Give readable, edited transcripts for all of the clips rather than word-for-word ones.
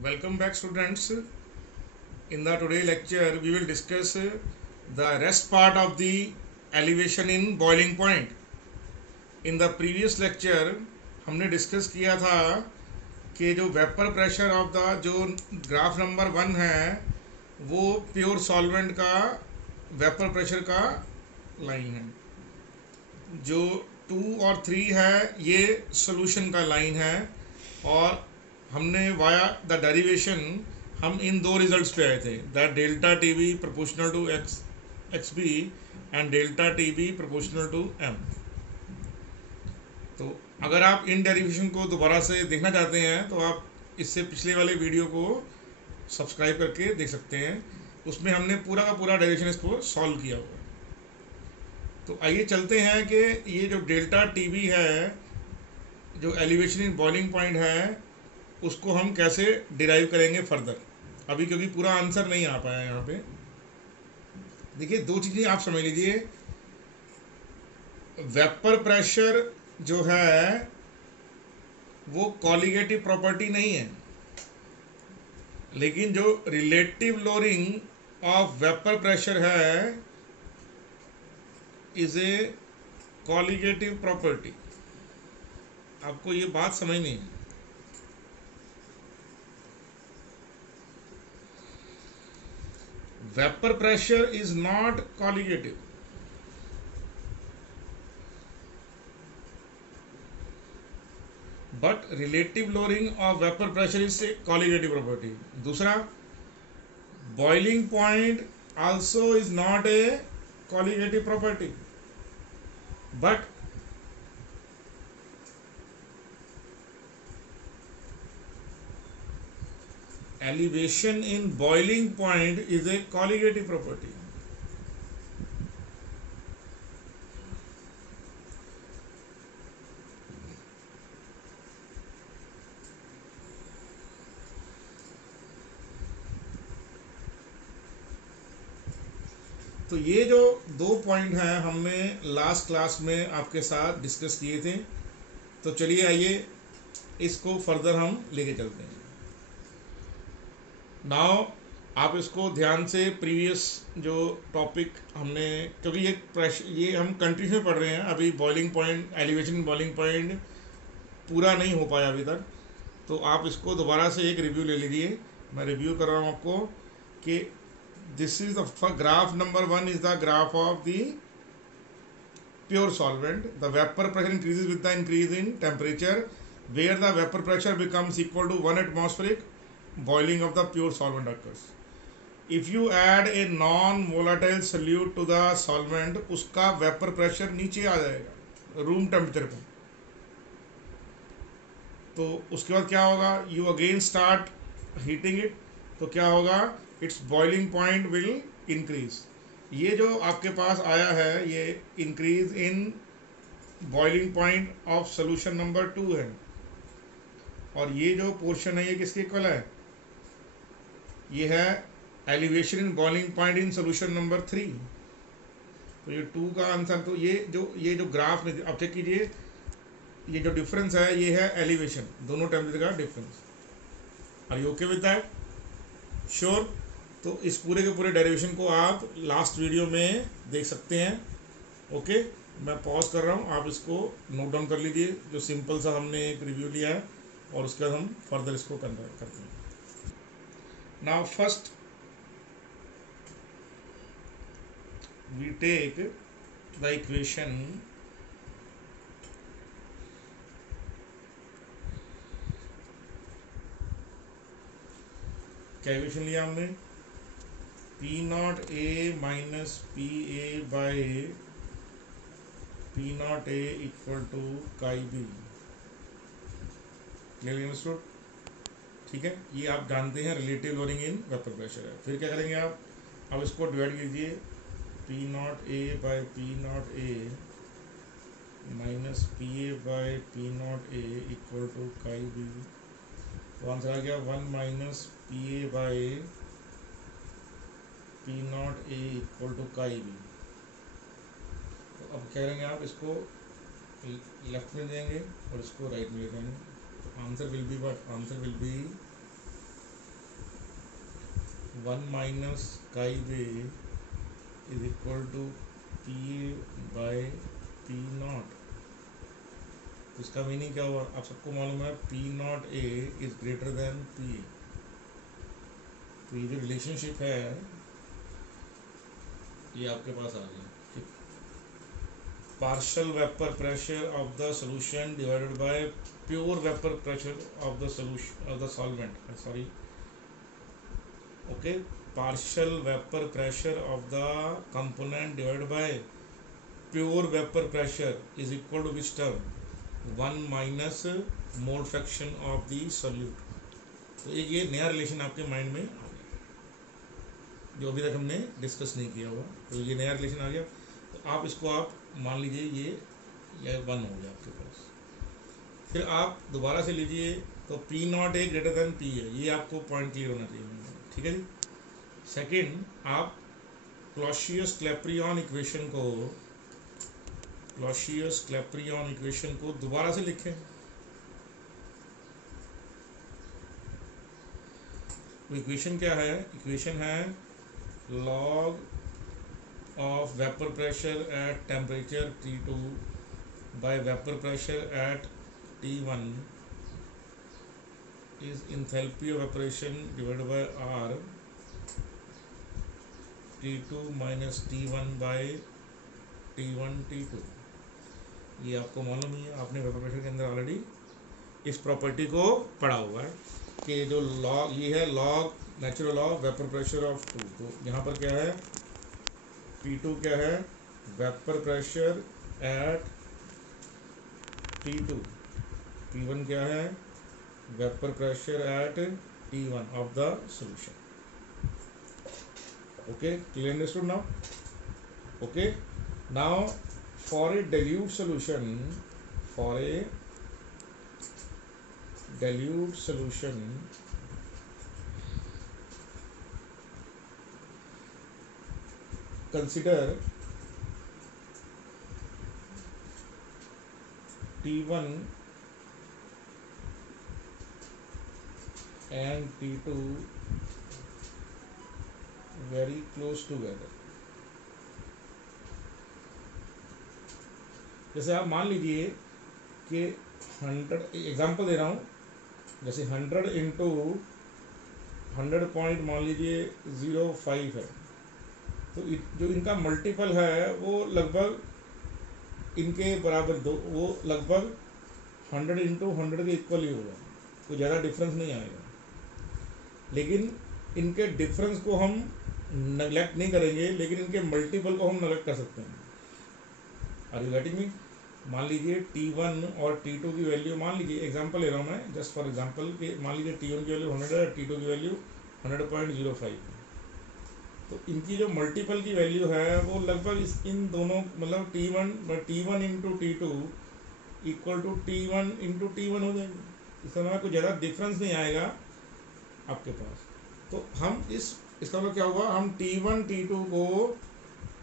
Welcome back, students. In the today lecture, we will discuss the rest part of the elevation in boiling point. In the previous lecture, हमने discuss किया था कि जो vapour pressure of the जो graph number 1 है वो pure solvent का vapour pressure का लाइन है, जो 2 और 3 है ये सॉल्यूशन का लाइन है, और हमने वाया द डेरिवेशन हम इन दो रिजल्ट्स पे आए थे, that delta T B proportional to X B and delta T B proportional to M. तो अगर आप इन डेरिवेशन को दोबारा से देखना चाहते हैं तो आप इससे पिछले वाले वीडियो को सब्सक्राइब करके देख सकते हैं। उसमें हमने पूरा का पूरा डेरिवेशन इसको सॉल्व किया हुआ है। तो आइए चलते हैं कि ये जो डेल्टा टी बी है, जो एलिवेशन इन बॉइलिंग पॉइंट है, उसको हम कैसे डिराइव करेंगे फर्दर। अभी क्योंकि पूरा आंसर नहीं आ पाया यहाँ पे। देखिए, दो चीज़ें आप समझ लीजिए। वेपर प्रेशर जो है वो कॉलिगेटिव प्रॉपर्टी नहीं है, लेकिन जो relative lowering of vapour pressure है इज ए कॉलिगेटिव प्रॉपर्टी। आपको ये बात समझनी है। Vapor pressure is not colligative, but relative lowering of vapor pressure is a colligative property. दूसरा, boiling point also is not a colligative property, but elevation in boiling point is a colligative property. तो ये जो दो point हैं हमने last class में आपके साथ डिस्कस किए थे। तो चलिए आइए इसको फर्दर हम लेके चलते हैं। नाउ आप इसको ध्यान से प्रीवियस जो टॉपिक हमने, क्योंकि ये प्रेशर ये हम कंटिन्यू में पढ़ रहे हैं, अभी boiling point elevation boiling point पूरा नहीं हो पाया अभी तक। तो आप इसको दोबारा से एक रिव्यू ले लीजिए। मैं रिव्यू कर रहा हूँ आपको कि this is the graph number 1 is the graph of the pure solvent. The vapour pressure increases with the increase in temperature where the vapour pressure becomes equal to 1 atmospheric boiling of the pure solvent occurs. If you add a non-volatile solute to the solvent, उसका vapour pressure नीचे आ जाएगा room temperature पे। तो उसके बाद क्या होगा, you again start heating it, तो क्या होगा, it's boiling point will increase. ये जो आपके पास आया है ये increase in boiling point of solution number 2 है, और ये जो पोर्शन है ये किसके इक्वल है, ये है elevation in boiling point in solution number 3। तो ये 2 का आंसर। तो ये जो ग्राफ में अब चेक कीजिए, ये जो डिफरेंस है ये है एलिवेशन, दोनों टेम्परेचर का difference. Are you okay with that? Sure. तो इस पूरे के पूरे डेरिवेशन को आप लास्ट वीडियो में देख सकते हैं। ओके, मैं पॉज कर रहा हूँ, आप इसको नोट डाउन कर लीजिए, जो सिंपल सा हमने एक रिव्यू लिया है, और उसके बाद हम फर्दर इसको करते हैं। Now first we take the equation क्या इक्वेशन लिया हमने, P naught A minus P A by P naught A equal to chi B. Clear understood? ठीक है, ये आप जानते हैं relative lowering in vapour pressure है। फिर क्या करेंगे आप, अब इसको डिवाइड कीजिए, P naught A by P naught A minus P A by P naught A equal to chi B. तो आंसर आ गया 1 minus P A by P naught A equal to chi B. तो अब क्या करेंगे आप, इसको लेफ्ट में देंगे और इसको राइट में ले जाएंगे। तो answer will be what, answer will be 1 minus chi by is equal to P A by P naught. इसका मीनिंग क्या हुआ? आप सबको मालूम है P naught A is greater than P A. तो ये जो रिलेशनशिप है ये आपके पास आ गया। Partial vapour pressure of the solution divided by pure vapour pressure of the solution of the solvent, sorry, okay. Partial vapour pressure of the component divided by pure vapour pressure is equal to which term? 1 minus mole fraction of the solute. तो एक ये नया relation आपके mind में आ गया जो अभी तक हमने डिस्कस नहीं किया हुआ। तो ये नया रिलेशन आ गया। तो आप इसको आप मान लीजिए ये 1 हो गया आपके पास। फिर आप दोबारा से लीजिए तो पी नॉट ए ग्रेटर देन पी है, ये आपको पॉइंट क्लियर होना चाहिए, ठीक है जी। सेकंड, आप क्लॉसियस क्लैप्रियन इक्वेशन को दोबारा से लिखें। इक्वेशन क्या है? इक्वेशन है log of vapor pressure at temperature T2 by vapor pressure at T1 is enthalpy of evaporation divided by R T2 minus T1 by T1 T2। ये आपको मालूम ही है, आपने वेपर प्रेशर के अंदर ऑलरेडी इस प्रॉपर्टी को पढ़ा हुआ है कि जो लॉग, ये है log natural law vapour pressure of 2। तो यहाँ पर क्या है? P2 क्या है? Vapour pressure at T2। P1 क्या है? Vapour pressure at T1 of the solution. Okay, clear understood now? Okay, now for a dilute solution consider T1 and T2 very close together। जैसे आप मान लीजिए कि 100, एग्जांपल दे रहा हूँ, जैसे 100 इंटू 100 पॉइंट मान लीजिए 0.5 है। तो जो इनका मल्टीपल है वो लगभग इनके बराबर दो, वो लगभग 100 इंटू 100 के इक्वल ही होगा, कोई ज़्यादा डिफरेंस नहीं आएगा। लेकिन इनके डिफरेंस को हम नेगलेक्ट नहीं करेंगे, लेकिन इनके मल्टीपल को हम नेगलेक्ट कर सकते हैं। Are you getting me? मान लीजिए T1 और T2 की वैल्यू, मान लीजिए एग्जांपल ले रहा हूँ मैं जस्ट फॉर एग्जांपल कि मान लीजिए T1 की वैल्यू 100 है, T2 की वैल्यू 100.05। तो इनकी जो मल्टीपल की वैल्यू है वो लगभग इन दोनों, मतलब T1 into T2 equal to T1 into T1 हो जाएगी। इस समय कोई ज़्यादा डिफरेंस नहीं आएगा आपके पास। तो हम इसका मतलब क्या होगा? हम T1 T2 को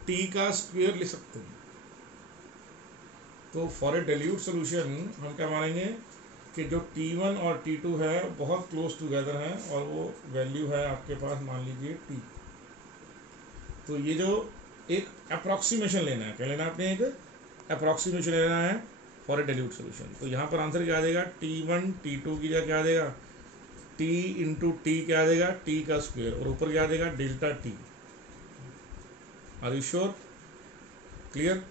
T का स्क्वायर लिख सकते हैं। तो फॉर ए dilute सॉल्यूशन हम क्या मानेंगे कि जो T1 और T2 है बहुत क्लोज टुगेदर हैं और वो वैल्यू है आपके पास मान लीजिए T। तो ये जो एक अप्रॉक्सीमेशन लेना है, क्या लेना है आपने? एक अप्रॉक्सीमेशन लेना है फॉर ए dilute सॉल्यूशन। तो यहाँ पर आंसर क्या आ जाएगा? T1 T2 की जगह क्या आ जाएगा? T इंटू टी क्या आ जाएगा? T का स्क्वायर, और ऊपर क्या आ जाएगा? Delta T। Are you sure? Clear?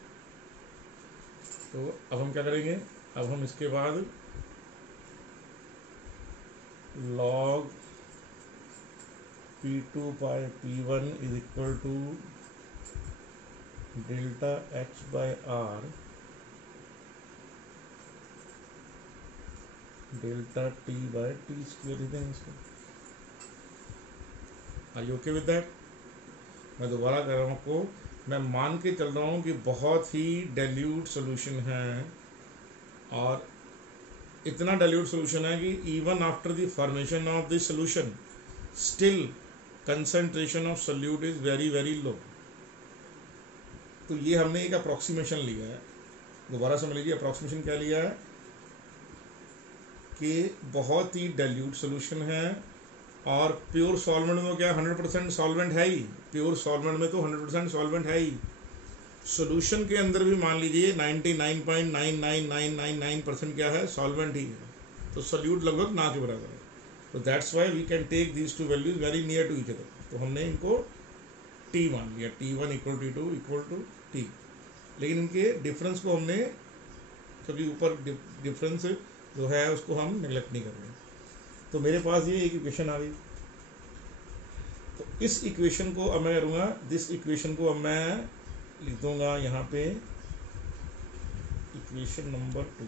तो अब हम क्या करेंगे? अब हम इसके बाद log P2 by P1 is equal to delta H by R delta T by T square लिख देंगे इसको। Are you okay with that? मैं दोबारा कह रहा हूँ आपको, मैं मान के चल रहा हूँ कि बहुत ही डाइल्यूट सॉल्यूशन है, और इतना डाइल्यूट सॉल्यूशन है कि even after the formation of the solution still concentration of solute is very very low. तो ये हमने एक अप्रॉक्सीमेशन लिया है, दोबारा समझ लीजिए अप्रॉक्सीमेशन क्या लिया है कि बहुत ही डाइल्यूट सॉल्यूशन है और प्योर सॉल्वेंट में क्या 100% सॉल्वेंट है ही, प्योर सॉल्वेंट में तो 100% सॉल्वेंट है ही। सॉल्यूशन के अंदर भी मान लीजिए 99.99999% क्या है, सॉल्वेंट ही है, तो सॉल्यूट लगभग ना के बराबर है। तो that's why we can take these two values very near to each other. तो हमने इनको टी मान लिया, T1 equal to equal to T, लेकिन इनके डिफरेंस को हमने, क्योंकि ऊपर डिफरेंस जो है उसको हम नेग्लेक्ट नहीं कर रहे। तो मेरे पास ये एक इक्वेशन आ गई। तो इस इक्वेशन को अब मैं करूँगा, दिस इक्वेशन को अब मैं लिख दूंगा यहाँ पे इक्वेशन नंबर 2।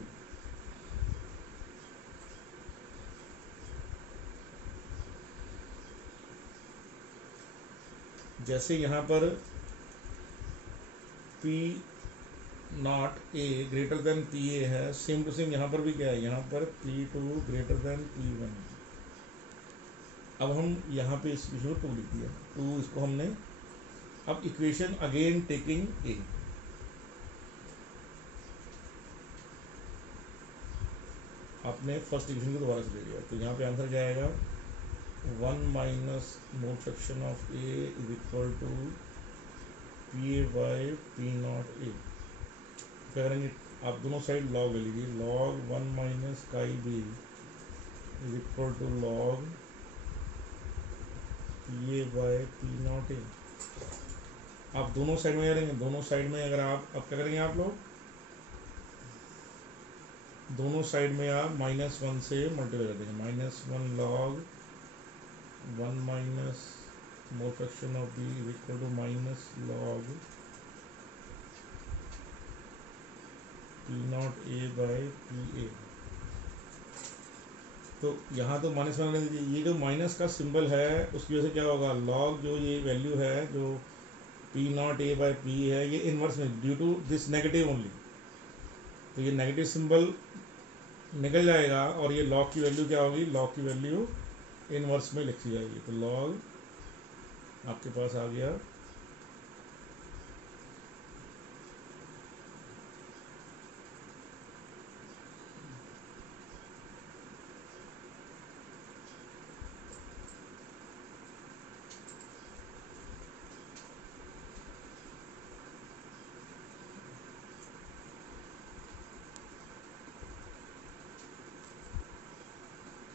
जैसे यहाँ पर P not a greater than P ए है, सेम टू सेम यहाँ पर भी क्या है, यहाँ पर P2 ग्रेटर देन P1। अब हम यहाँ पे इस इक्वेशन को 2 लिख दिया, 2 इसको हमने, अब इक्वेशन अगेन टेकिंग ए, आपने फर्स्ट इक्वेशन को दोबारा से ले लिया, तो यहाँ पे आंसर क्या आएगा, 1 minus mole fraction of A is equal to P A by P naught A. क्या करेंगे, आप दोनों साइड लॉग ले लीजिए, log 1 minus chi B is equal to log P A by P naught A. आप दोनों साइड में करेंगे, दोनों साइड में अगर आप, अब क्या करेंगे आप लोग, दोनों साइड में आप -1 से मल्टीप्लाई कर देंगे, -1 log 1 minus mole fraction of B is equal to minus log P naught A by P A. तो यहाँ तो माइनस मान लीजिए, ये जो माइनस का सिंबल है उसकी वजह से क्या होगा, लॉग जो ये वैल्यू है जो P naught A by P है, ये इनवर्स में due to this negative only, तो ये नेगेटिव सिंबल निकल जाएगा और ये लॉग की वैल्यू क्या होगी, लॉग की वैल्यू इनवर्स में लिखी जाएगी। तो लॉग आपके पास आ गया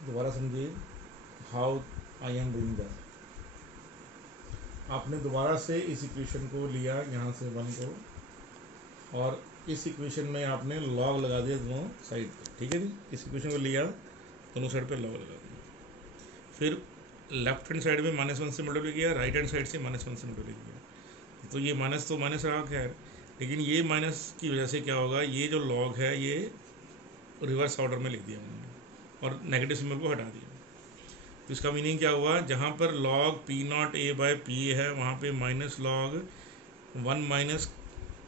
दोबारा समझिए how I am doing that. आपने दोबारा से इस इक्वेशन को लिया यहाँ से 1 को, और इस इक्वेशन में आपने लॉग लगा दिया दोनों साइड पे, ठीक है जी। इस इक्वेशन को लिया, दोनों साइड पे लॉग लगा दिया, फिर लेफ्ट हैंड साइड में -1 से मल्टीप्लाई किया, राइट हैंड साइड से -1 से मल्टीप्लाई किया। तो ये माइनस तो माइनस रहा, खैर, लेकिन ये माइनस की वजह से क्या होगा, ये जो लॉग है ये रिवर्स ऑर्डर में लिख दिया हमने और नेगेटिव सिंबल को हटा दिया। तो इसका मीनिंग क्या हुआ, जहाँ पर log P naught A by P है वहाँ पे माइनस लॉग 1 माइनस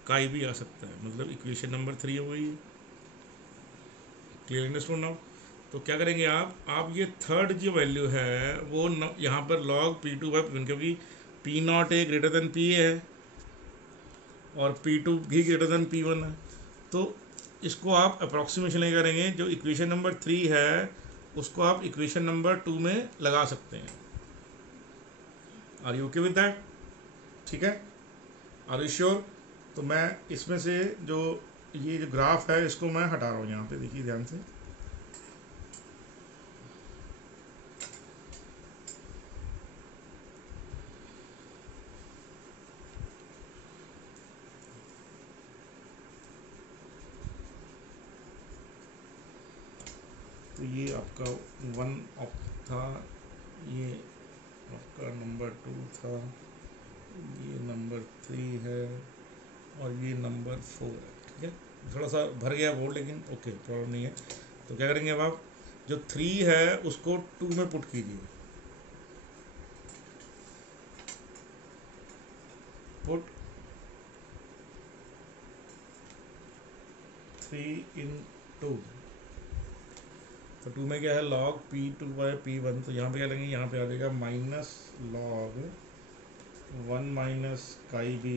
काई भी आ सकता है, मतलब इक्वेशन नंबर 3 हो गई। Clear understood now. तो क्या करेंगे आप ये थर्ड जो वैल्यू है वो यहाँ पर लॉग P2 बाई P1, क्योंकि पी नॉट ए ग्रेटर देन पी ए है और P2 भी ग्रेटर देन P1 है, तो इसको आप अप्रॉक्सीमेशन नहीं करेंगे, जो इक्वेशन नंबर 3 है उसको आप इक्वेशन नंबर 2 में लगा सकते हैं। Are you okay with that? ठीक है, आर यू श्योर? तो मैं इसमें से जो ये जो ग्राफ है इसको मैं हटा रहा हूँ, यहाँ पे देखिए ध्यान से। तो ये आपका 1 ऑफ था, ये आपका नंबर 2 था, ये नंबर 3 है और ये नंबर 4 है, ठीक है। थोड़ा सा भर गया बोर्ड, लेकिन ओके, प्रॉब्लम नहीं है। तो क्या करेंगे अब आप, जो 3 है उसको 2 में पुट कीजिए, पुट 3 इन 2। तो 2 में क्या है, log P2 बाई P1, तो यहाँ पे क्या लेंगे, यहाँ पे आ जाएगा minus log 1 minus chi B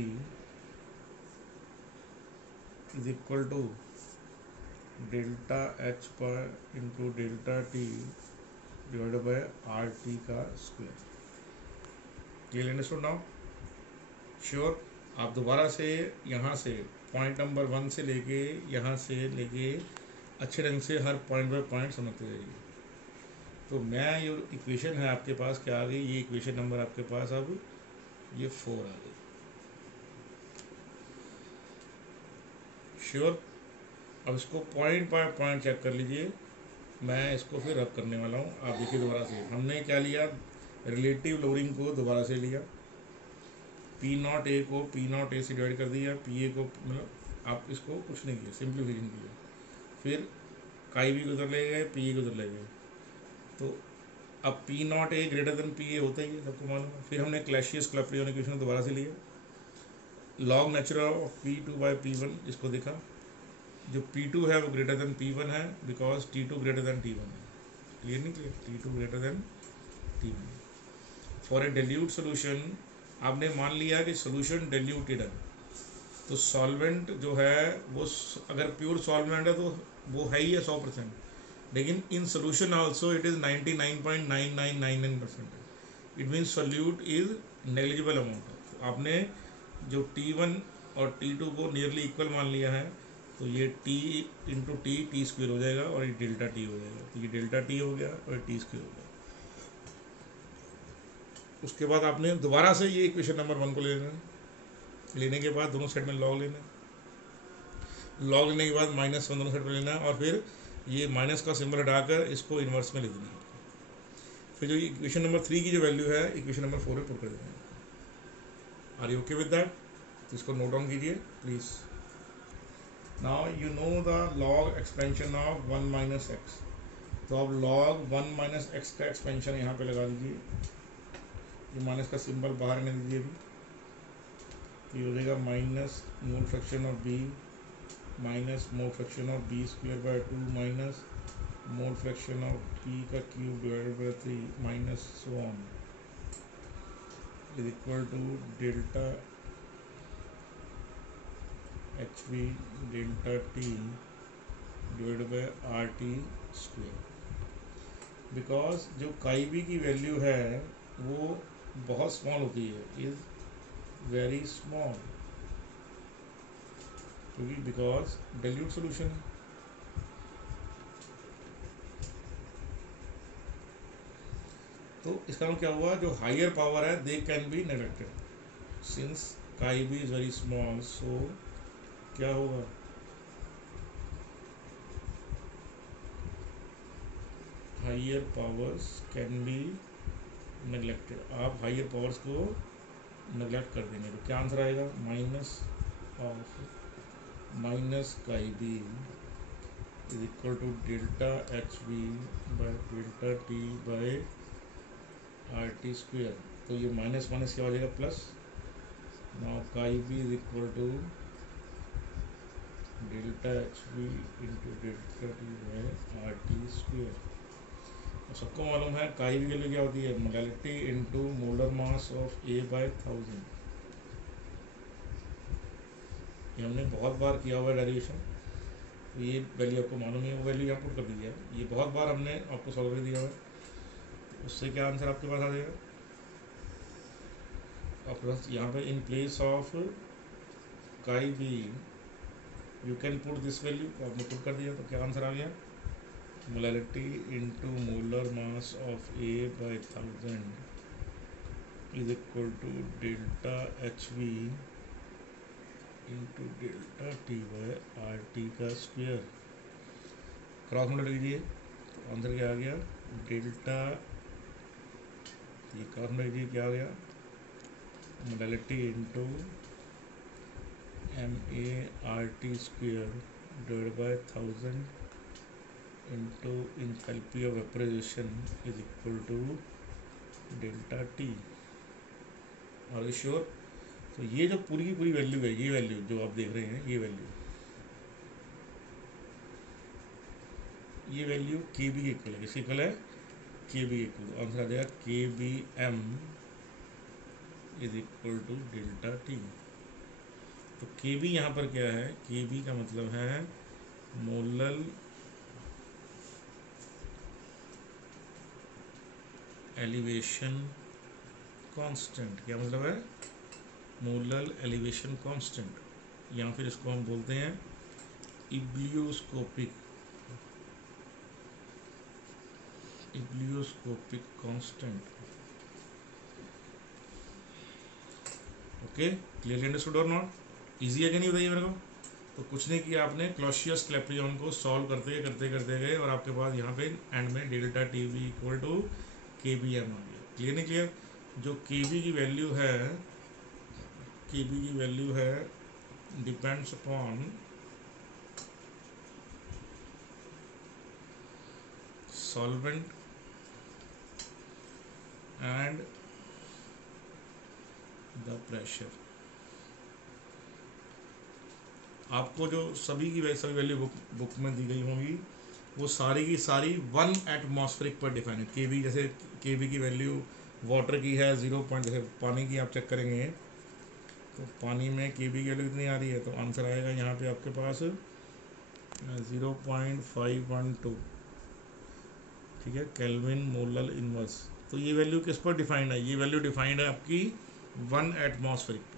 is equal to delta H पर into delta T divided by R T का square. Clear understood now? Sure? आप दोबारा से यहाँ से पॉइंट नंबर 1 से लेके यहाँ से लेके अच्छे ढंग से हर पॉइंट बाय पॉइंट समझते जाइए। तो मैं ये इक्वेशन है आपके पास क्या आ गई, ये इक्वेशन नंबर आपके पास अब ये 4 आ गई। श्योर? अब इसको पॉइंट बाय पॉइंट चेक कर लीजिए। मैं इसको फिर रब करने वाला हूँ। आप देखिए दोबारा से हमने क्या लिया, रिलेटिव लोडिंग को दोबारा से लिया, पी नॉट ए को पी नॉट ए से डिवाइड कर दिया, पी ए को मतलब आप इसको कुछ नहीं किया, सिंप्लीफिकेशन किया, फिर काई भी को उधर ले गए, पी ए को उधर ले गए। तो अब पी नॉट ए ग्रेटर देन पी ए होता ही है, सबको मालूम है। फिर हमने क्लैशियस क्लैपियन इक्वेशन को दोबारा से लिया, log natural of P two by P one, इसको देखा, जो P2 है वो ग्रेटर देन P1 है because T2 greater than T1 है। क्लियर नहीं clear? T2 greater than T1। For a dilute solution आपने मान लिया कि सोल्यूशन डिल्यूटेड है, तो सॉल्वेंट जो है वो अगर प्योर सॉल्वेंट है तो वो है ही है 100%, लेकिन in solution also it is 99.9999%। It means solute is negligible amount. आपने जो T1 और T2 को नियरली इक्वल मान लिया है, तो ये T इंटू टी स्क्वेयर हो जाएगा और ये डेल्टा T हो जाएगा। तो ये डेल्टा T हो गया और ये T स्क्वेयर हो गया। उसके बाद आपने दोबारा से ये इक्वेशन नंबर 1 को लेना है, लेने के बाद दोनों साइड में लॉग लेना है, लॉग लेने के बाद -1 दोनों साइड में लेना है, और फिर ये माइनस का सिंबल हटाकर इसको इन्वर्स में ले देना है। फिर जो इक्वेशन नंबर 3 की जो वैल्यू है इक्वेशन नंबर 4 में पुट कर देना है। Are you okay with that? तो इसको नोट डाउन कीजिए please. Now you know the log expansion of 1 minus x, तो अब log 1 minus x का एक्सपेंशन यहाँ पे लगा दीजिए, ये माइनस का सिंबल बाहर आने दीजिए अभी, तो ये हो जाएगा minus mole fraction of b minus mole fraction of b square by 2 minus mole fraction of p का cube divided by 3 minus so on is equal to delta H V delta T divide by R T square. Because जो chi B की value है वो बहुत small होती है, is very small, क्योंकि because dilute solution है। तो इसका मतलब क्या हुआ, जो हायर पावर है they can be neglected since chi B is very small. So क्या होगा, higher powers can be neglected. आप हायर पावर्स को नेग्लेक्ट कर देंगे तो क्या आंसर आएगा, minus of minus chi B is equal to delta H B by delta T by R T square. तो ये माइनस माइनस क्या हो जाएगा, plus. Now chi B is equal to delta H B into delta T by R T square. सबको मालूम है chi B value क्या होती है, molality into molar mass of A by 1000। ये हमने बहुत बार किया हुआ है डेरिवेशन, तो ये वैल्यू आपको मालूम है, वो वैल्यू यहाँ पुट कर दीजिए। ये बहुत बार हमने आपको सॉल्व कर दिया हुआ है, उससे क्या आंसर आपके पास आ जाएगा आपके पास यहाँ पे, in place of chi B you can put this value, आपने पुट कर दिया तो क्या आंसर आ गया, molality into molar mass of A by 1000 is equal to delta H V into delta T by R T का square. Cross multiply कीजिए तो आंसर क्या आ गया, डेल्टा, ये क्रॉस मल्टीप्लाई कीजिए क्या आ गया, molality into M A R T square divide by 1000 into enthalpy of vaporisation is equal to delta T. Are you sure? तो ये जो पूरी की पूरी वैल्यू है, ये वैल्यू जो आप देख रहे हैं, ये वैल्यू के बी के इक्वल है, किसके इक्वल है, के बी इक्वल। आंसर आ जाएगा K B M is equal to delta T. तो के बी यहाँ पर क्या है, के बी का मतलब है मोलर एलिवेशन कांस्टेंट, क्या मतलब है, मोलर एलिवेशन कांस्टेंट, या फिर इसको हम बोलते हैं इब्लियोस्कोपिक कांस्टेंट। ओके, क्लियरली अंडरस्टूड और नॉट? इजी है कि नहीं बताइए मेरे को। तो कुछ नहीं किया आपने, क्लॉसियस क्लैपेरियन को सॉल्व करते गए और आपके पास यहाँ पे एंड में delta T V equal to K B M आ गया। क्लियर नहीं क्लियर? जो के बी की वैल्यू है depends upon solvent and the pressure. आपको जो सभी वैल्यू बुक में दी गई होंगी वो सारी की सारी 1 एटमॉस्फेरिक पर डिफाइन है। के बी, जैसे के बी की वैल्यू वाटर की है 0 पॉइंट, जैसे पानी की आप चेक करेंगे तो पानी में के बी की वैल्यू कितनी आ रही है, तो आंसर आएगा यहाँ पे आपके पास 0.512, ठीक है, केल्विन मोलर इनवर्स। तो ये वैल्यू किस पर डिफाइंड है, ये वैल्यू डिफाइंड है आपकी 1 एटमॉस्फेरिक पर।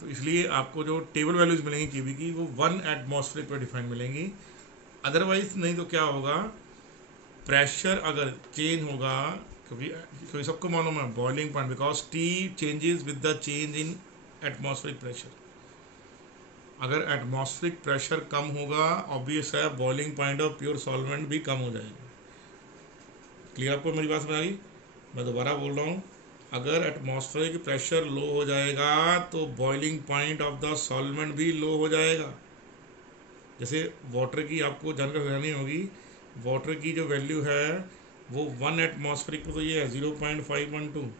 तो इसलिए आपको जो टेबल वैल्यूज मिलेंगी केबी की वो 1 एटमॉस्फेरिक पर डिफाइन मिलेंगी। अदरवाइज नहीं तो क्या होगा, प्रेशर अगर चेंज होगा, क्योंकि सबको मालूम है boiling point, because T changes with the change in atmospheric pressure. अगर एटमॉस्फेरिक प्रेशर कम होगा, ऑब्वियस है boiling point of pure solvent भी कम हो जाएगी। क्लियर आपको मेरी बात समझ आ गई? मैं दोबारा बोल रहा हूँ, अगर एटमॉस्फेरिक प्रेशर लो हो जाएगा तो boiling point of the solvent भी लो हो जाएगा। जैसे वाटर की आपको जानकारी रहनी होगी, वाटर की जो वैल्यू है वो 1 एटमॉस्फेरिक पर तो ये है 0.512,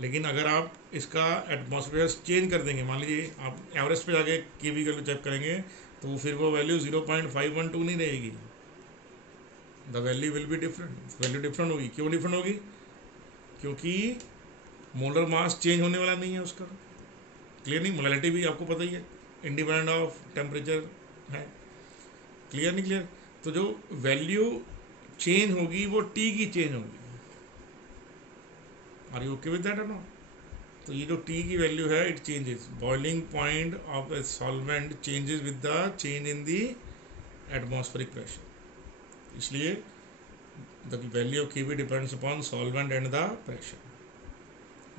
लेकिन अगर आप इसका एटमॉस्फेयर चेंज कर देंगे, मान लीजिए आप एवरेस्ट पे जाके के बी वैल्यू चेक करेंगे तो फिर वो वैल्यू 0.512 नहीं रहेगी, the value will be different, value different होगी। क्यों डिफरेंट होगी? क्योंकि मोलर मास चेंज होने वाला नहीं है उसका। क्लियर नहीं? मोलैलिटी भी आपको पता ही है, इंडिपेंडेंट ऑफ टेम्परेचर है। क्लियर नहीं क्लियर? तो जो वैल्यू चेंज होगी वो टी की चेंज होगी। Are you okay with that और नॉट? तो ये जो टी की वैल्यू है it changes, boiling point of a solvent changes with the change in the atmospheric pressure. इसलिए the value of Kb depends upon solvent and the pressure.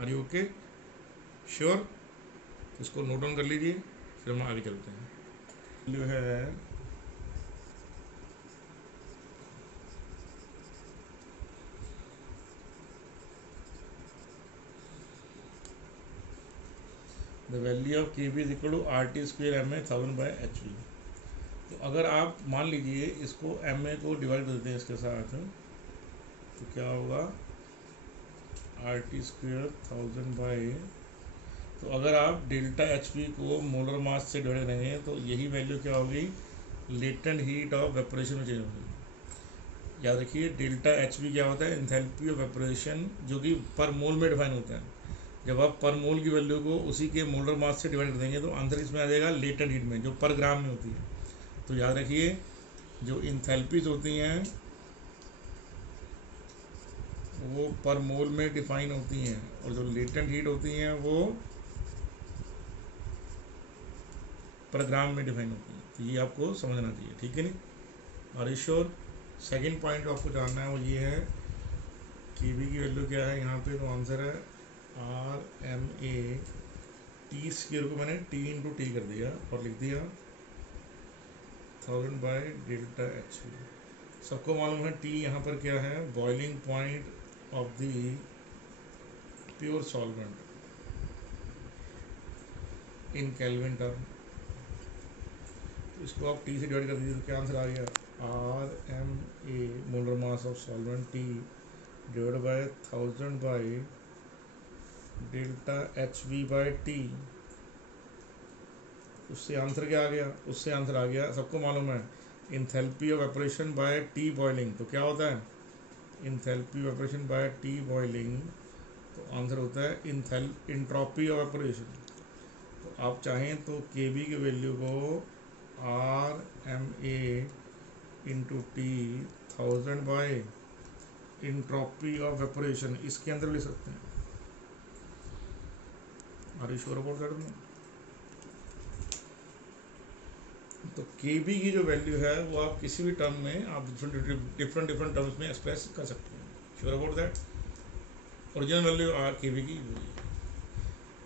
Are you okay? Sure? इसको note down कर लीजिए, फिर हम आगे चलते हैं। Value है the value of Kb is equal to RT² Ma 1000/hv। तो अगर आप मान लीजिए इसको Ma को डिवाइड कर देते हैं इसके साथ, तो क्या होगा RT² 1000/, तो अगर आप डेल्टा HP को मोलर मास से डिवाइड करेंगे तो यही वैल्यू क्या होगी, लेटेंट हीट ऑफ वेपोरेशन में चेंज होगी। याद रखिए डेल्टा HP क्या होता है, एंथैल्पी ऑफ वेपोरेशन, जो कि पर मोल में डिफाइन होता है। जब आप पर मोल की वैल्यू को उसी के मोलर मास से डिवाइड कर देंगे तो आंसर इसमें आ जाएगा लेटेंट हीट में, जो पर ग्राम में होती है। तो याद रखिए जो इंथैल्पीज होती हैं वो पर मोल में डिफाइन होती हैं, और जो लेटेंट हीट होती हैं वो पर ग्राम में डिफाइन होती हैं। तो ये आपको समझना चाहिए, ठीक है नहीं? और श्योर सेकेंड पॉइंट आपको जानना है वो ये है Kb की वैल्यू क्या है यहाँ पे, तो आंसर है RMA T² को मैंने T कर दिया और लिख दिया 1000/ΔHV। सबको मालूम है T यहाँ पर क्या है, boiling point of the pure solvent in kelvin term. तो इसको आप T से डिवाइड कर दीजिए तो क्या आंसर आ गया, RMA molar mass of solvent T divide by 1000/ΔHV/T। उससे आंसर क्या आ गया, उससे आंसर आ गया, सबको मालूम है enthalpy of vaporisation by T boiling. तो क्या होता है enthalpy vaporisation by T boiling, तो आंसर होता है इंट्रॉपी ऑफ वेपोरेशन। तो आप चाहें तो Kb की वैल्यू को RMA × T 1000 entropy of vaporisation इसके अंदर ले सकते हैं। Are you sure about that? तो Kb की जो वैल्यू है वो आप किसी भी टर्म में आप डिफरेंट टर्म्स में एक्सप्रेस कर सकते हैं। Sure about that? Original value Kb की वही है,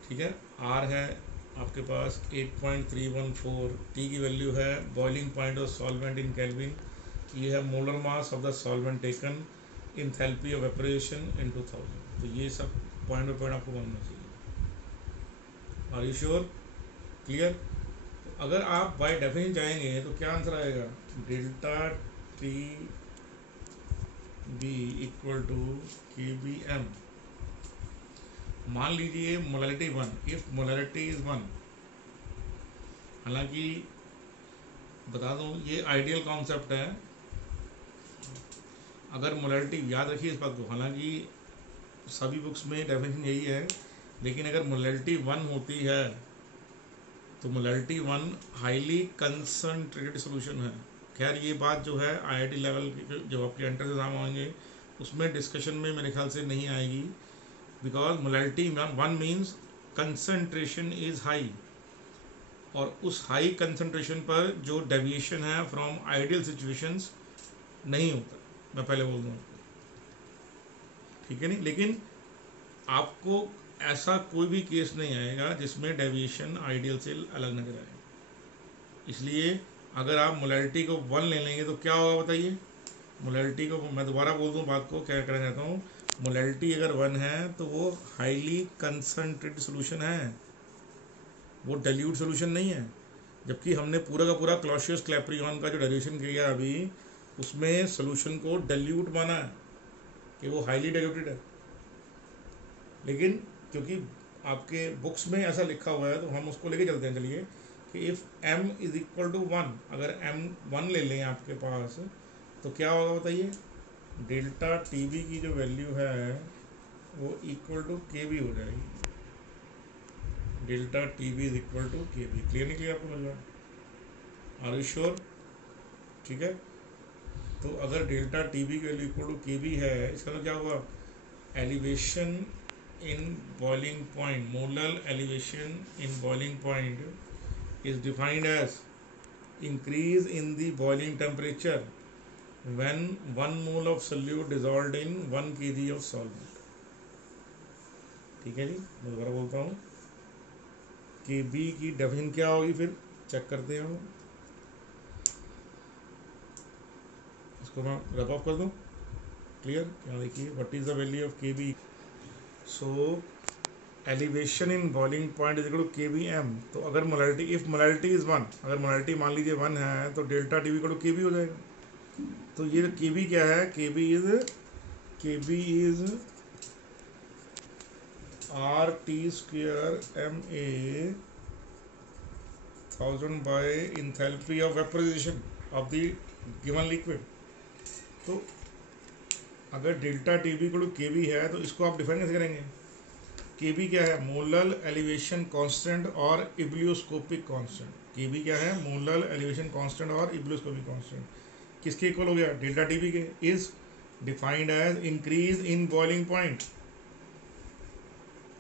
ठीक है। R है आपके पास 8.314, T की वैल्यू है boiling point of solvent in kelvin, ये है molar mass of the solvent taken, enthalpy of vaporisation in 2000। तो ये सब पॉइंट बाय पॉइंट आपको बनना चाहिए। Are you sure? क्लियर? अगर आप बाय डेफिनेशन जाएंगे तो क्या आंसर आएगा? Delta T B equal to K B M. मान लीजिए मोलैलिटी 1, इफ मोलैलिटी इज 1, हालांकि बता दूं ये आइडियल कॉन्सेप्ट है। अगर मोलैलिटी, याद रखिए इस बात को, हालांकि सभी बुक्स में डेफिनेशन यही है, लेकिन अगर मोलैलिटी 1 होती है तो मोलैलिटी 1 हाईली कंसंट्रेटेड सोल्यूशन है। खैर ये बात जो है आईआईटी लेवल के जो आपके एंट्रेंस एग्जाम आएंगे उसमें डिस्कशन में मेरे ख्याल से नहीं आएगी, because molality 1 means concentration is high, और उस हाई कंसंट्रेशन पर जो डेविएशन है फ्रॉम आइडियल सिचुएशंस नहीं होता, मैं पहले बोल दूँ आपको, ठीक है नहीं। लेकिन आपको ऐसा कोई भी केस नहीं आएगा जिसमें डेविएशन आइडियल से अलग नजर आए। इसलिए अगर आप मोलैलिटी को 1 ले लेंगे तो क्या होगा बताइए? मोलैलिटी को मैं दोबारा बोल दूँ बात को, क्या करना चाहता हूँ, मोलैलिटी अगर 1 है तो वो हाईली कंसंट्रेटेड सोल्यूशन है, वो डाइल्यूट सोल्यूशन नहीं है। जबकि हमने पूरा का पूरा क्लॉसियस क्लैप्रियन का जो डेरिवेशन किया अभी, उसमें सोल्यूशन को डाइल्यूट माना है कि वो हाईली डाइल्यूटेड है। लेकिन क्योंकि आपके बुक्स में ऐसा लिखा हुआ है तो हम उसको लेके चलते हैं। चलिए कि if m is equal to 1, अगर m 1 ले लें आपके पास तो क्या होगा बताइए? डेल्टा टी बी की जो वैल्यू है वो इक्वल टू के बी हो जाएगी। Delta T B is equal to K B. Clear नहीं क्लियर आपको मिल रहा? Are you sure? ठीक है। तो अगर डेल्टा टी बी की value equal to K B है, इसका मतलब क्या हुआ? Elevation in boiling point, molar elevation in boiling point is defined as increase in the boiling temperature when 1 mole of solute dissolved in 1 kg of solvent। ठीक है जी, मैं दोबारा बोलता हूँ कि बी की डेफिनेशन क्या होगी, फिर चेक करते हैं हम इसको। मैं रब ऑफ कर दूँ, क्लियर? यहाँ देखिए, what is the value of K B. So elevation in boiling point is equal to K B M. तो अगर मोलैलिटी, इफ मोलैलिटी इज 1, अगर मोलैलिटी मान लीजिए 1 है तो delta T B equal to K B हो जाएगा। तो ये के बी क्या है? K B is R T square M A 1000 by enthalpy of vaporisation of the given liquid. तो अगर delta T B equal to K B है तो इसको आप डिफाइन कैसे करेंगे? के बी क्या है? मोलर एलिवेशन कांस्टेंट और इब्लियोस्कोपिक कांस्टेंट। के बी क्या है? मोलर एलिवेशन कांस्टेंट और इब्लियोस्कोपिक कांस्टेंट। किसके इक्वल हो गया? डेल्टा टी बी के। Is defined as increase in boiling point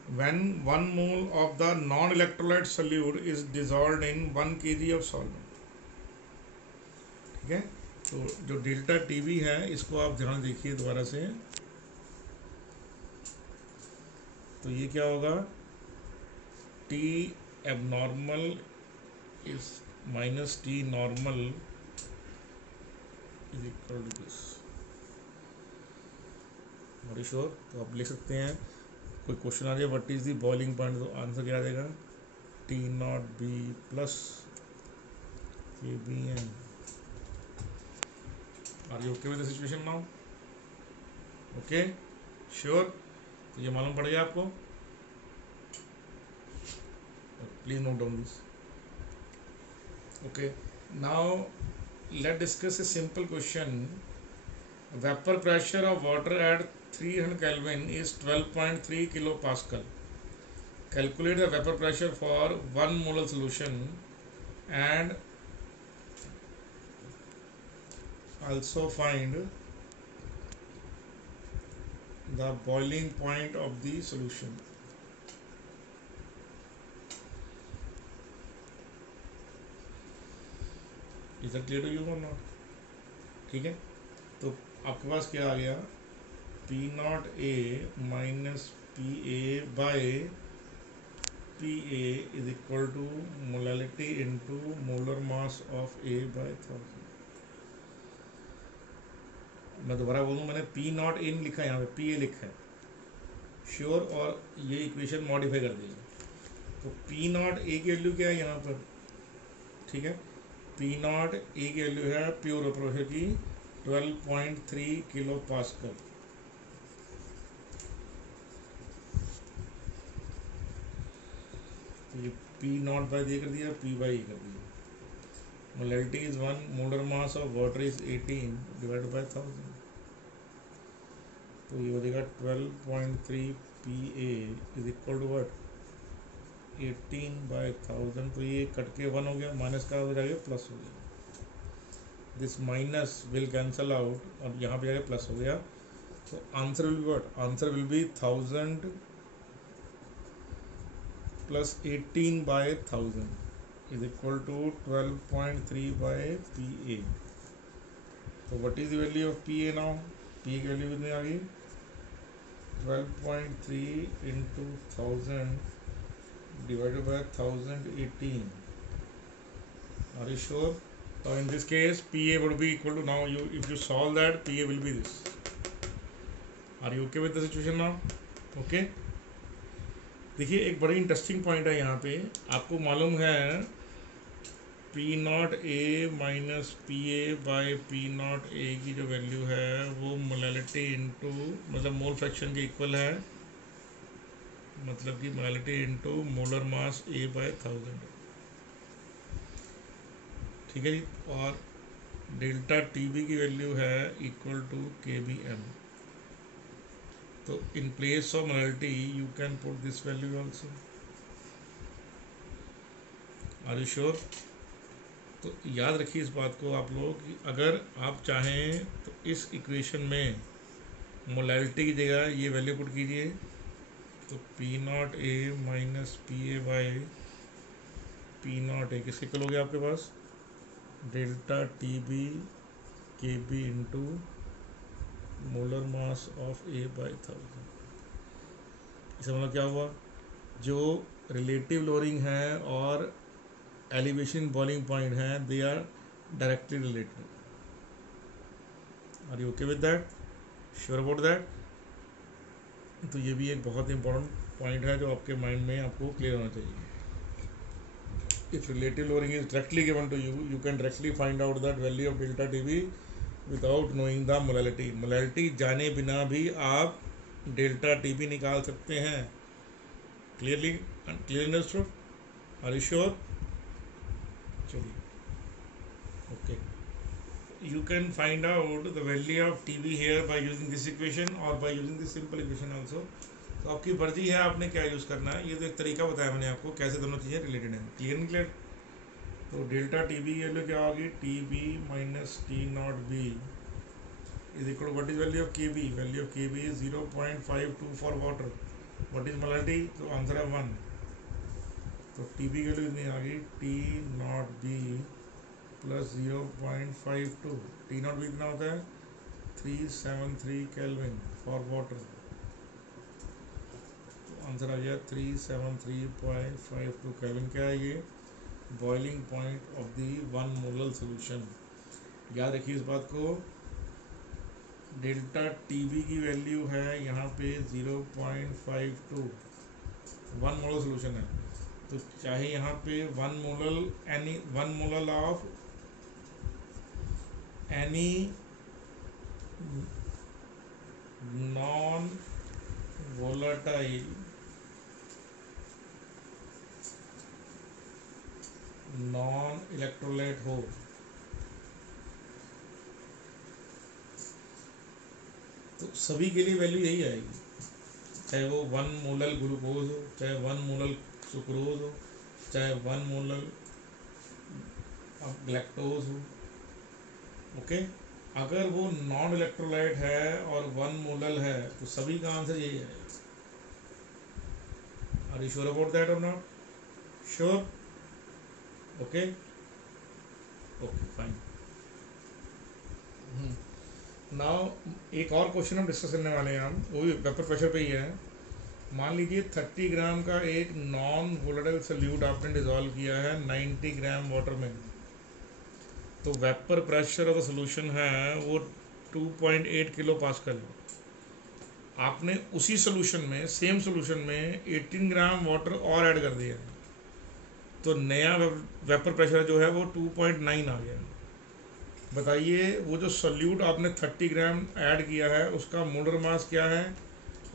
when 1 mole of the non electrolyte solute is dissolved in 1 kg of solvent. ठीक है। तो जो डेल्टा टी बी है इसको आप ध्यान देखिए दोबारा से। तो ये क्या होगा? T abnormal is minus T normal is equal to this. Not sure? तो आप लिख सकते हैं, कोई क्वेश्चन आ जाए what is the boiling point, तो आंसर क्या आ जाएगा? T naught B plus K B N. Are you okay with the situation now? Okay, sure? तो ये मालूम पड़ गया आपको? Please note down this. Okay, now let discuss a simple question. Vapour pressure of water at 300 Kelvin is 12.3 kilopascal. Calculate the vapor pressure for 1 molar solution and also find the boiling point of the solution. Is that clear to you or not? ठीक है, तो आपके पास क्या आ गया, P naught A minus P A by P A is equal to molality into molar mass of A by 1000. मैं दोबारा बोलूँ, मैंने पी नॉट ए लिखा है, यहाँ पे पी ए लिखा है, श्योर, और ये इक्वेशन मॉडिफाई कर देंगे. तो पी नॉट ए की वैल्यू क्या है यहाँ पर, ठीक है, पी नॉट ए की वैल्यू है प्योर प्रेशर की 12.3 किलो पास्कल. तो ये पी नॉट बाय दे कर दिया, पी बाई कर दिया. Molality is 1, molar mass of water is 18 divided by 1000. तो ये हो जाएगा 12.3 P A is equal to what, 18 by 1000. तो ये कट के 1 हो गया, माइनस का हो जाएगा प्लस हो गया. This minus will cancel out और यहाँ पे जाके प्लस हो गया. तो answer will be what, answer will be 1000 plus 18 by 1000 is equal to 12.3 by PA. So what is the value of PA now? PA की वैल्यू कितनी आ गई, 12.3 into 1000 divided by 1018. Are you sure? So in this case PA would be equal to, now you if you solve that, PA will be this. Are you okay with the situation now? Okay. देखिए एक बड़ी interesting point है यहाँ पे, आपको मालूम है P naught A minus P A by P naught ए की जो वैल्यू है वो मोलैलिटी इंटू, मतलब मोल फ्रैक्शन के इक्वल है, मतलब कि molality into molar mass A by 1000. ठीक है जी. और डेल्टा टी बी की वैल्यू है equal to K B M. तो in place of molality you can put this value also. Are you sure? तो याद रखिए इस बात को आप लोग कि अगर आप चाहें तो इस इक्वेशन में मोलैलिटी की जगह ये वैल्यू पुट कीजिए. तो P naught A minus P A by P naught A किसके इक्वल हो गया आपके पास, delta T B K B into molar mass of A by 1000. इसका मतलब क्या हुआ, जो रिलेटिव लोअरिंग है और एलिवेशन बॉइलिंग पॉइंट है, they are directly related. Are you okay with that, sure about that? तो ये भी एक बहुत इंपॉर्टेंट पॉइंट है जो आपके माइंड में आपको क्लियर होना चाहिए. If relative lowering is directly given to you, you can directly find out that value of delta T B without knowing the molality. Molality जाने बिना भी आप डेल्टा टी बी निकाल सकते हैं. Clear understood? Are you sure? चलिए, okay. You can find out the value of TB here by using this equation or by using this simple equation also. तो आपकी मर्जी है आपने क्या यूज़ करना है. ये तो एक तरीका बताया मैंने आपको कैसे दोनों चीज़ें रिलेटेड हैं. क्लियर नहीं क्लियर? तो डेल्टा टी बी की वैल्यू क्या होगी, T B minus T naught B is equal what is value of K B. Value of K B is 0.52 for water. What is molality, तो answer है 1. तो T B की value कितनी आ गई, T naught B plus 0.52. T not भी कितना होता है 373 केल्विन फॉर वाटर. तो आंसर आ गया 373.52 केल्विन. क्या है ये, boiling point of the 1 molar solution. याद रखिए इस बात को, डेल्टा टी बी की वैल्यू है यहाँ पे 0.52, 1 मोलर सॉल्यूशन है. तो चाहे यहाँ पे 1 molar any 1 molar of any non volatile non electrolyte हो, तो सभी के लिए वैल्यू यही आएगी. चाहे वो 1 मोलर ग्लूकोज हो, चाहे 1 मोलर सुक्रोज हो, चाहे 1 मोलर ग्लैक्टोज हो. ओके. अगर वो नॉन इलेक्ट्रोलाइट है और 1 मोलल है तो सभी का आंसर यही है। Are you sure about that और not? Sure? Okay okay fine. Now एक और क्वेश्चन हम डिस्कस करने वाले हैं, हम वो भी वेपर प्रेशर पे ही है। मान लीजिए 30 ग्राम का एक नॉन वोलेटाइल सोल्यूट आपने डिजोल्व किया है 90 ग्राम वाटर में, तो vapour pressure of the solution है वो 2.8 किलो पास्कल है। आपने उसी सोल्यूशन में, सेम सोल्यूशन में 18 ग्राम वाटर और ऐड कर दिया, तो नया वेपर प्रेशर जो है वो 2.9 आ गया। बताइए वो जो सोल्यूट आपने 30 ग्राम ऐड किया है उसका मोलर मास क्या है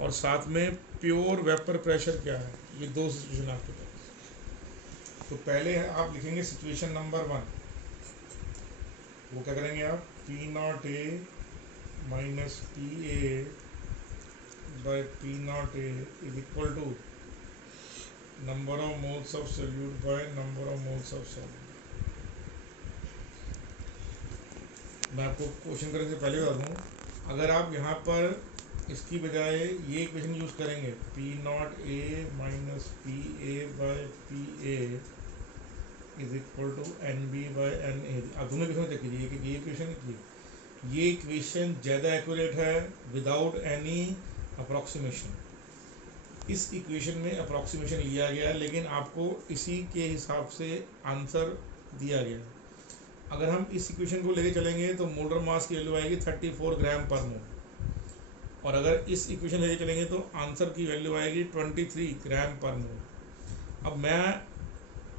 और साथ में प्योर वेपर प्रेशर क्या है। ये दो सिचुएशन आपके पास। तो पहले आप लिखेंगे सिचुएशन नंबर 1, वो क्या करेंगे आप, P naught A minus P A by P naught A is equal to number of moles of solute by number of moles of solute. मैं आपको क्वेश्चन करने से पहले बता दूँ, अगर आप यहाँ पर इसकी बजाय ये इक्वेशन यूज़ करेंगे, P naught A minus P A by P A is equal to N B by N A. आप दोनों इक्वेशन चेक कीजिए कि ये इक्वेशन ये इक्वेशन ज़्यादा एक्यूरेट है विदाउट एनी अप्रॉक्सीमेशन। इस इक्वेशन में अप्रॉक्सीमेशन लिया गया लेकिन आपको इसी के हिसाब से आंसर दिया गया। अगर हम इस इक्वेशन को लेके चलेंगे तो मोलर मास की वैल्यू आएगी 34 ग्राम पर मोल, और अगर इस इक्वेशन लेके चलेंगे तो आंसर की वैल्यू आएगी 23 ग्राम पर मोल। अब मैं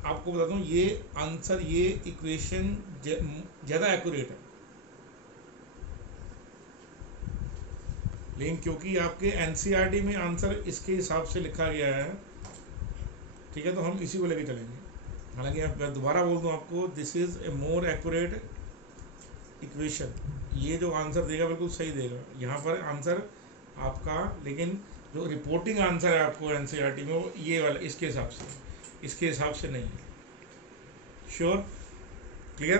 आपको बता दूं ये आंसर, ये इक्वेशन ज़्यादा एक्यूरेट है, लेकिन क्योंकि आपके एनसीईआरटी में आंसर इसके हिसाब से लिखा गया है, ठीक है, तो हम इसी को लेके चलेंगे। हालांकि मैं दोबारा बोल दूं आपको, this is a more accurate equation. ये जो आंसर देगा बिल्कुल सही देगा यहाँ पर आंसर आपका, लेकिन जो रिपोर्टिंग आंसर है आपको एनसीईआरटी में वो ये वाला, इसके हिसाब से नहीं है। श्योर? क्लियर?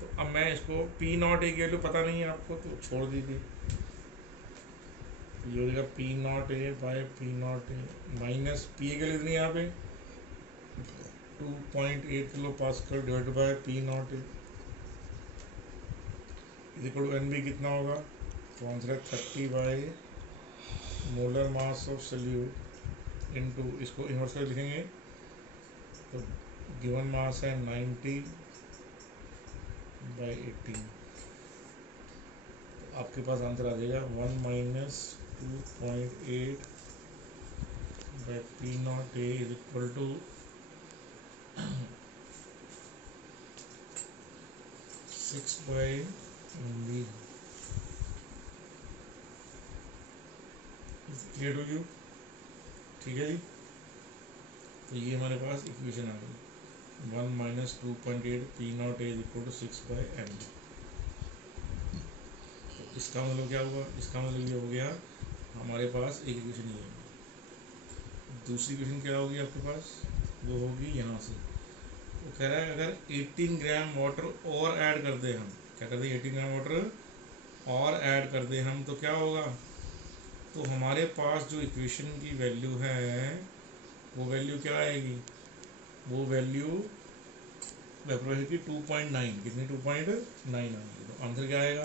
तो अब मैं इसको पी नॉट ए की वैल्यू पता नहीं है आपको तो छोड़ दीजिए। ये हो जाएगा P naught A by P naught A minus P A के लिए यहाँ पे 2.8 kilo pascal divide by P naught A is equal to N B कितना होगा, तो आंसर है 30 by molar mass of solute into, इसको इन्वर्स कर लिखेंगे तो गिवन मास है 90 बाय 18। तो आपके पास आंसर आ जाएगा 1 minus 2.8 by P naught A is equal to 6 by B. Clear to you? ठीक है जी। तो ये हमारे पास इक्वेशन आ गई 1 minus 2.8 P naught A is equal to 6 by M. तो इसका मतलब क्या हुआ, इसका मतलब ये हो गया हमारे पास एक इक्वेशन ये है। दूसरी इक्वेशन क्या होगी आपके पास, वो होगी यहाँ से। वो कह रहा है अगर 18 ग्राम वाटर और ऐड कर दें हम, क्या कर दें, 18 ग्राम वाटर और ऐड कर दें हम, तो क्या होगा, तो हमारे पास जो इक्वेशन की वैल्यू है वो वैल्यू क्या आएगी, वो वैल्यू वेपर प्रेशर की 2.9, कितनी 2.9 आएगी। तो आंसर क्या आएगा,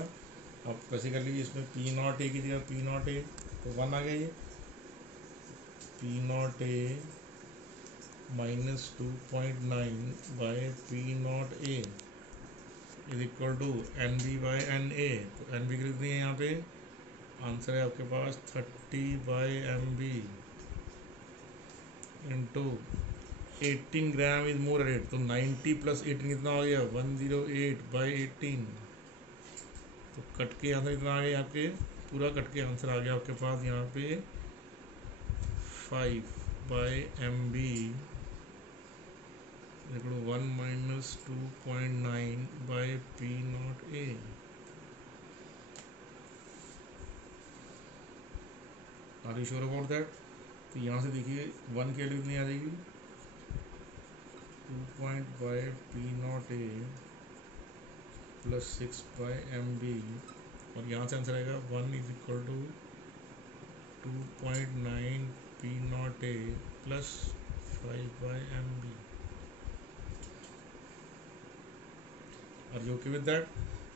आप कैसे कर लीजिए, इसमें पी नॉट ए की जगह पी नॉट ए तो 1 आ गया, ये P naught A minus 2.9 by P naught A is equal to N B by N A. तो एन बी कितनी है यहाँ पे, आंसर है आपके पास 30 by M B into 18 gram is more rate, तो 90 प्लस 18 कितना हो गया, 108 बाय 18। तो कट के आंसर कितना आ गया आपके, पूरा कट के आंसर आ गया आपके पास यहाँ पे 5 by M B 1 minus 2.9 by P naught A. Are you sure about that? तो यहाँ से देखिए 1 की वैल्यू कितनी आ जाएगी, 2 बाय पी नॉट ए प्लस 6/MB, और यहाँ से आंसर आएगा 1 is equal to 2.9 P0A plus 5/MB। और यू ओके विद दैट?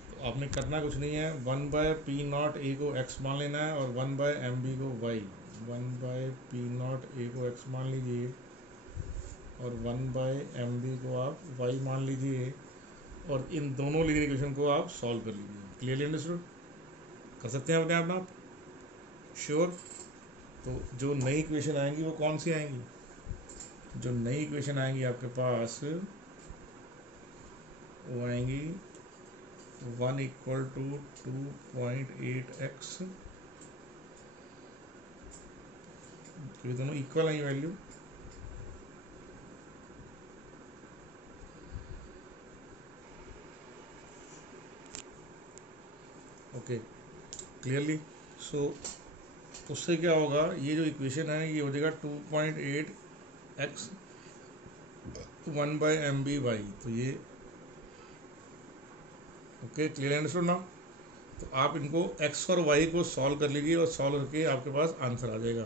तो आपने करना कुछ नहीं है, 1/P0A को x मान लेना है और 1/MB को y। 1/P0A को x मान लीजिए और 1/MB को आप y मान लीजिए, और इन दोनों लीनियर इक्वेशन को आप सॉल्व कर लीजिए। Clearly understood? कर सकते हैं अपने आप? श्योर? तो जो नई इक्वेशन आएंगी वो कौन सी आएंगी? जो नई इक्वेशन आएंगी आपके पास वो आएंगी 1 इक्वल टू 2.8x, ये दोनों equal I value. Okay, clearly? So उससे क्या होगा, ये जो इक्वेशन है ये हो जाएगा 2.8x 1/MB/y। तो ये ओके, क्लियर अंडरस्टूड ना? तो आप इनको x और y को सॉल्व कर लीजिए, और सॉल्व करके आपके पास आंसर आ जाएगा।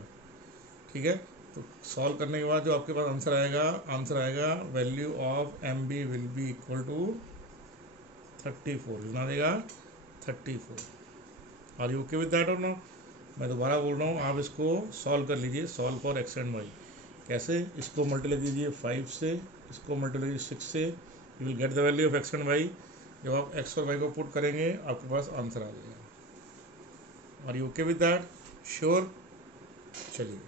ठीक है? तो सॉल्व करने के बाद जो आपके पास आंसर आएगा value of MB will be equal to 34, कितना देगा? 34। Are you okay with that और नो? मैं दोबारा बोल रहा हूँ, आप इसको सॉल्व कर लीजिए। Solve for x and y। कैसे? इसको मल्टीप्लाई कीजिए 5 से, इसको मल्टीप्लाई 6 से, you will get the value of x and y। जब आप x और y को पुट करेंगे आपके पास आंसर आ जाएगा। Are you okay with that? Sure? चलिए।